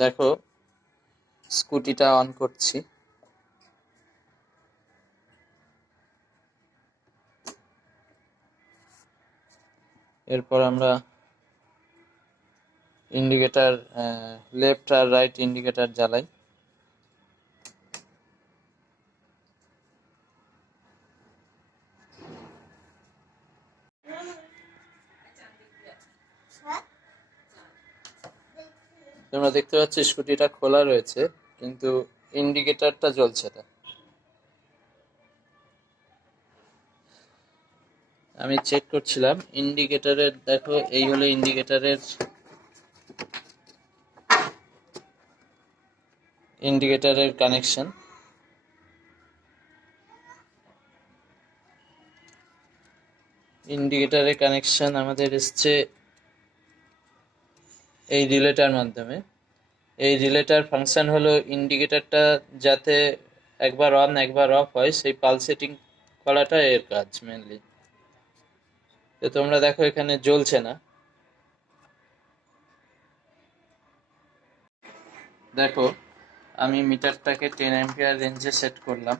দেখো স্কুটিটা অন করছি। এরপর আমরা ইন্ডিকেটর লেফট আর রাইট ইন্ডিকেটর জ্বালাই। তোমরা দেখতে পাচ্ছ স্কুটিটা খোলা রয়েছে, কিন্তু ইন্ডিকেটরটা জ্বলছে না। আমি চেক করছিলাম ইন্ডিকেটরের, দেখো এই হলো ইন্ডিকেটরের কানেকশন। ইন্ডিকেটরের কানেকশন আমাদের এসছে এই রিলেটার মাধ্যমে। এই রিলেটার ফাংশন হলো ইন্ডিকেটরটা যাতে একবার অন একবার অফ হয়, সেই পালসেটিং করাটা এর কাজ মেনলি। তো তোমরা দেখো এখানে জ্বলছে না। দেখো আমি মিটারটাকে 10 অ্যাম্পিয়ার রেঞ্জে সেট করলাম।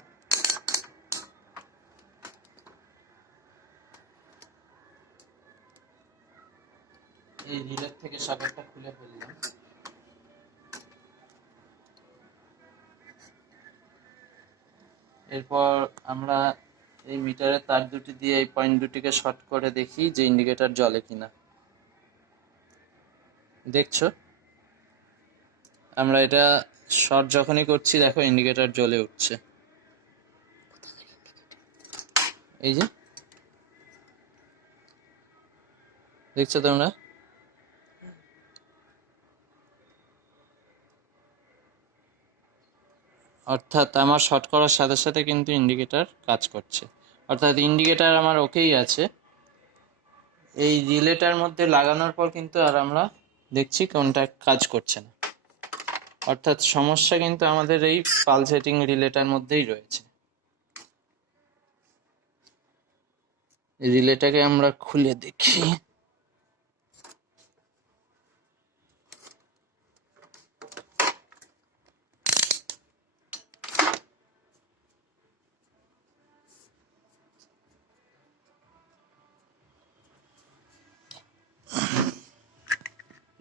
এই রিলের থেকে সকেটটা খুলে ফেললাম। এরপর আমরা এই মিটারের তার দুটি দিয়ে এই পয়েন্ট দুটিকে শর্ট করে দেখি যে ইন্ডিকেটর জ্বলে কিনা। দেখছো আমরা এটা শর্ট যখনই করছি, দেখো ইন্ডিকেটর জ্বলে উঠছে। এই যে দেখছো তোমরা, অর্থাৎ আমার শর্ট করার সাথে সাথে কিন্তু ইন্ডিকেটর কাজ করছে, অর্থাৎ ইন্ডিকেটর আমার ওকেই আছে। এই রিলেটার মধ্যে লাগানোর পর কিন্তু আর আমরা দেখছি কোনটা কাজ করছে না, অর্থাৎ সমস্যা কিন্তু আমাদের এই পালসেটিং রিলেটার মধ্যেই রয়েছে। রিলেটাকে আমরা খুলে দেখি।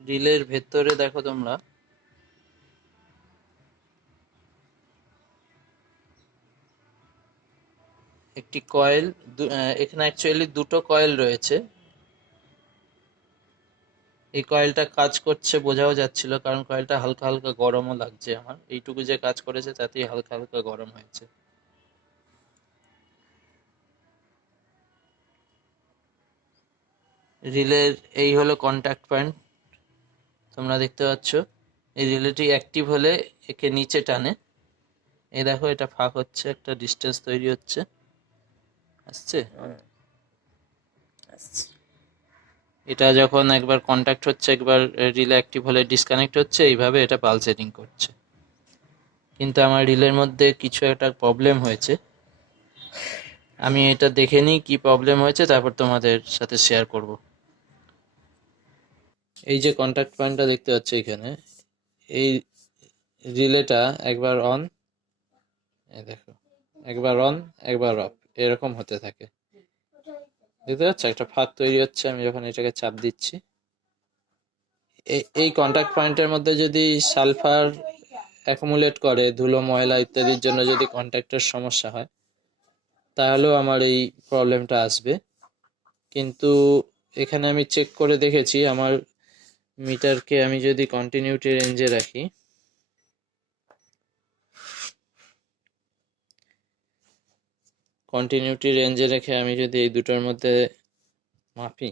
রিলের ভেতরে দেখো তোমরা একটি কয়েল, এখানে অ্যাকচুয়ালি দুটো কয়েল রয়েছে। এই কয়েলটা কাজ করছে বোঝাও যাচ্ছিল, কারণ কয়েলটা হালকা হালকা গরমও লাগছে। আমার এইটুকু যে কাজ করেছে তাতেই হালকা হালকা গরম হয়েছে। রিলের এই হলো কন্ট্যাক্ট পয়েন্ট, তোমরা দেখতে পাচ্ছ। এই রিলেটি অ্যাক্টিভ হলে একে নিচে টানে। এই দেখো এটা ফাঁক হচ্ছে, একটা ডিস্টেন্স তৈরি হচ্ছে, আসছে। এটা যখন একবার কন্ট্যাক্ট হচ্ছে, একবার রিলে অ্যাক্টিভ হলে ডিসকানেক্ট হচ্ছে, এইভাবে এটা পালসেটিং করছে। কিন্তু আমার রিলের মধ্যে কিছু একটা প্রবলেম হয়েছে। আমি এটা দেখে নিই কি প্রবলেম হয়েছে, তারপর তোমাদের সাথে শেয়ার করব। এই যে কন্ট্যাক্ট পয়েন্টটা দেখতে পাচ্ছ এখানে, এই রিলেটা একবার অন, এই দেখো একবার অন একবার অফ এরকম হতে থাকে। দেখতে পাচ্ছ একটা ফাঁক তৈরি হচ্ছে আমি যখন এটাকে চাপ দিচ্ছি। এই কন্ট্যাক্ট পয়েন্টের মধ্যে যদি সালফার অ্যাকুমুলেট করে, ধুলো ময়লা ইত্যাদির জন্য যদি কন্ট্যাক্টের সমস্যা হয়, তাহলেও আমার এই প্রবলেমটা আসবে। কিন্তু এখানে আমি চেক করে দেখেছি, আমার মিটারকে আমি যদি কন্টিনিউটি রেঞ্জে রাখি, কন্টিনিউটি রেঞ্জে রেখে আমি যদি এই দুটোর মধ্যে মাপি,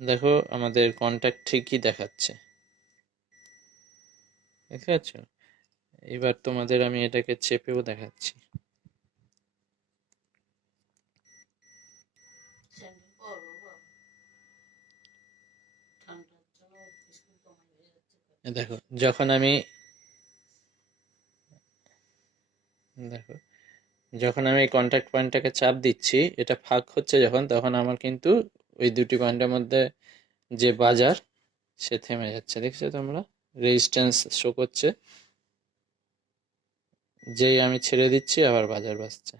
দেখো আমাদের কন্ট্যাক্ট ঠিকই দেখাচ্ছে। দেখতে পাচ্ছ? এবার তোমাদের আমি এটাকে চেপেও দেখাচ্ছি। দেখো যখন আমি কন্ট্যাক্ট পয়েন্টটাকে চাপ দিচ্ছি, এটা ফাঁক হচ্ছে যখন, তখন আমার কিন্তু ওই দুটি পয়েন্টের মধ্যে যে বাজার সে থেমে যাচ্ছে, দেখছো তোমরা? রেজিস্ট্যান্স শো করছে, যেই আমি ছেড়ে দিচ্ছি আবার বাজার বাজছে।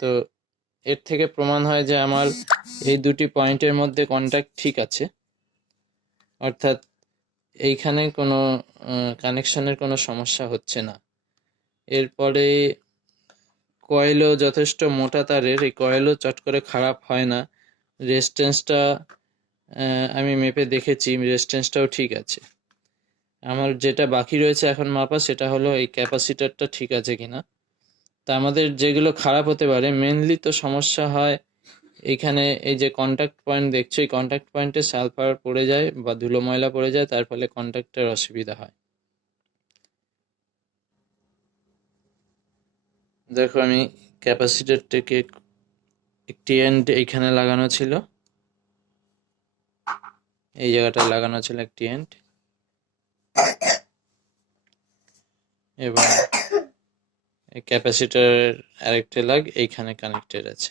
তো এর থেকে প্রমাণ হয় যে আমার এই দুটি পয়েন্টের মধ্যে কন্ট্যাক্ট ঠিক আছে, অর্থাৎ এইখানে কোনো কানেকশনের কোনো সমস্যা হচ্ছে না। এরপরে কয়েলও যথেষ্ট মোটা তারের, এই কয়েলও চট করে খারাপ হয় না। রেজিস্ট্যান্সটা আমি মেপে দেখেছি, রেজিস্ট্যান্সটাও ঠিক আছে। আমার যেটা বাকি রয়েছে এখন মাপা সেটা হলো এই ক্যাপাসিটারটা ঠিক আছে কিনা। তা আমাদের যেগুলো খারাপ হতে পারে, মেনলি তো সমস্যা হয় এইখানে, এই যে কন্ট্যাক্ট পয়েন্ট দেখছো, এই কন্ট্যাক্ট পয়েন্টে সালফার পড়ে যায় বা ধুলো ময়লা পড়ে যায়, তার ফলে কন্ট্যাক্টের অসুবিধা হয়। দেখো আমি ক্যাপাসিটরটাকে, একটি এন্ড এইখানে লাগানো ছিল, এই জায়গাটায় লাগানো ছিল একটি এন্ড, এবং এই ক্যাপাসিটর আরেকটা লাগ এইখানে কানেক্টেড আছে।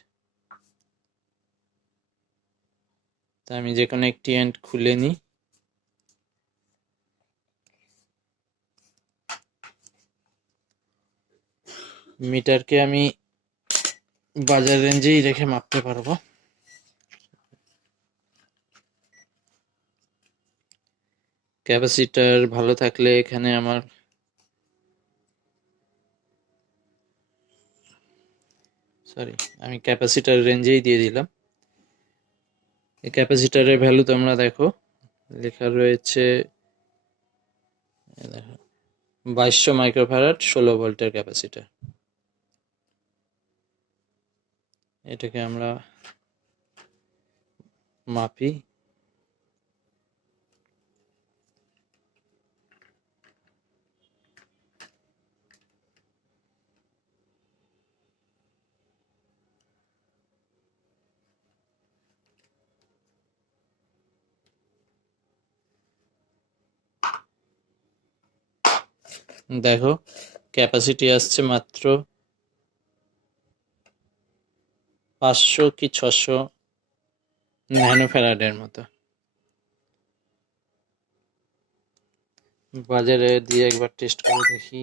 তা আমি যে কোনো একটি এন্ড খুলে নিই। মিটারকে আমি বাজার রেঞ্জেই রেখে মাপতে পারবো। ক্যাপাসিটার ভালো থাকলে এখানে আমার আমি ক্যাপাসিটার রেঞ্জেই দিয়ে দিলাম। এই ক্যাপাসিটারের ভ্যালু তোমরা দেখো, লেখা রয়েছে 2200 মাইক্রোফ্যারাড 16 ভোল্টের ক্যাপাসিটার। এটাকে আমরা মাপি। দেখো ক্যাপাসিটি আসছে মাত্র 500 কি 600 ন্যানোফ্যারাডের মতো। বাজারে দিয়ে একবার টেস্ট করে দেখি।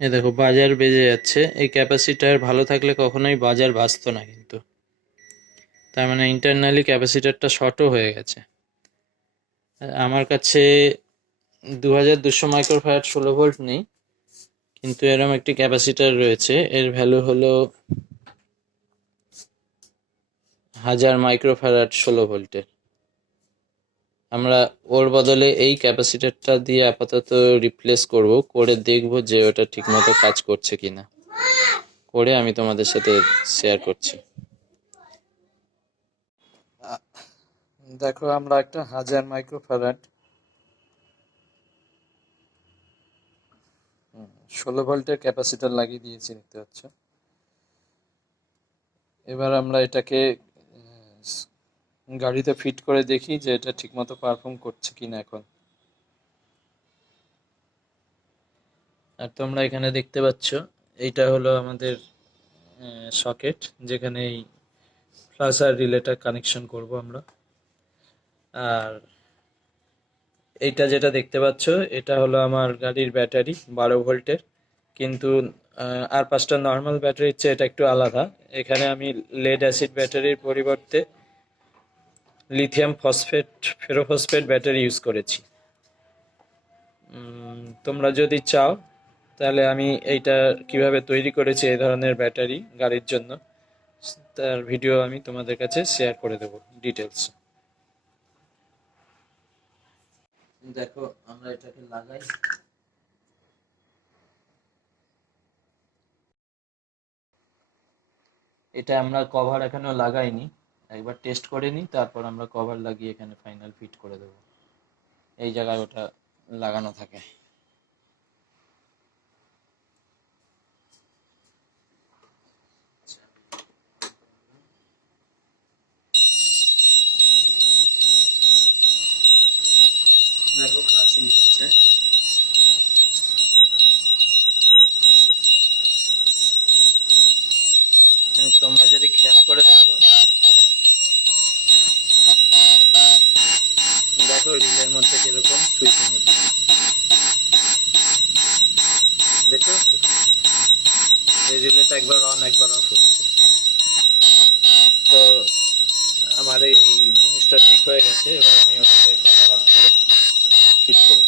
এ দেখো বাজার বেজে যাচ্ছে। এই ক্যাপাসিটার ভালো থাকলে কখনোই বাজার বাজতো না, কিন্তু তার মানে ইন্টারনালি ক্যাপাসিটারটা শর্টও হয়ে গেছে। আমার কাছে 2200 মাইক্রোফ্যারাড 16 ভোল্ট নেই, কিন্তু এরকম একটি ক্যাপাসিটার রয়েছে, এর ভ্যালু হলো 1000 মাইক্রোফ্যারাড 16 ভোল্টের। আমরা ওর বদলে এই ক্যাপাসিটারটা দিয়ে আপাতত রিপ্লেস করব, করে দেখব যে ওটা ঠিকমতো কাজ করছে কিনা, করে আমি তোমাদের সাথে শেয়ার করছি। দেখো আমরা একটা 1000 মাইক্রোফ্যারাড 16 ভোল্টের ক্যাপাসিটার লাগিয়ে দিয়েছি, দেখতে পাচ্ছ। এবার আমরা এটাকে গাড়িতে ফিট করে দেখি যে এটা ঠিকমতো পারফর্ম করছে কিনা এখন। আর তোমরা এখানে দেখতে পাচ্ছ এইটা হলো আমাদের সকেট, যেখানে এই প্লাস আর রিলেটা কানেকশন করব আমরা। আর এইটা যেটা দেখতে পাচ্ছ এটা হলো আমার গাড়ির ব্যাটারি 12 ভোল্টের, কিন্তু আর পাঁচটা নর্মাল ব্যাটারির চেয়ে এটা একটু আলাদা। এখানে আমি লেড অ্যাসিড ব্যাটারির পরিবর্তে lithium phosphate ferrophosphate battery use করেছি। তোমরা যদি চাও তাহলে আমি এইটা কিভাবে তৈরি করেছি এই ধরনের ব্যাটারি গাড়ির জন্য, তার ভিডিও আমি তোমাদের কাছে শেয়ার করে দেবো ডিটেলস। দেখো আমরা এটাকে লাগাই। এটা আমরা কভার এখনো লাগাইনি, একবার টেস্ট করে নিই, তারপর আমরা কভার লাগিয়ে এখানে ফাইনাল ফিট করে দেবো। এই জায়গায় ওটা লাগানো থাকে। দেখো ক্লাসিং হচ্ছে। জিনিসটা ঠিক হয়ে গেছে, এবার আমি ওটাকে কভার আপ করে ফিট করব।